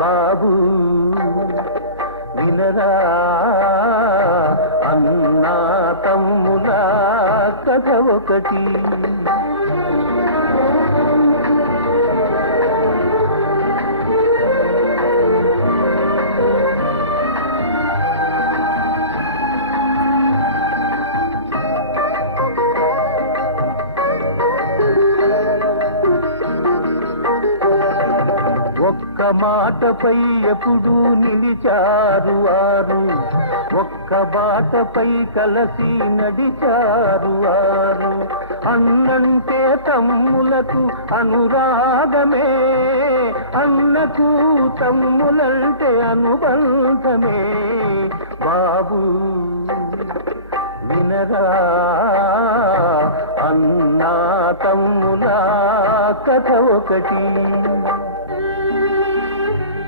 బాబు వినరా అన్నా తమ్ముల కథ ఒకటి. ఒక్క మాటపై ఎప్పుడు నిలిచారు వారు, ఒక్క బాటపై కలసి నడిచారు వారు. అన్నంటే తమ్ములకు అనురాగమే, అన్నకు తమ్ములంటే అనుబంధమే. బాబు వినరా అన్నా తమ్ముల కథ ఒకటి.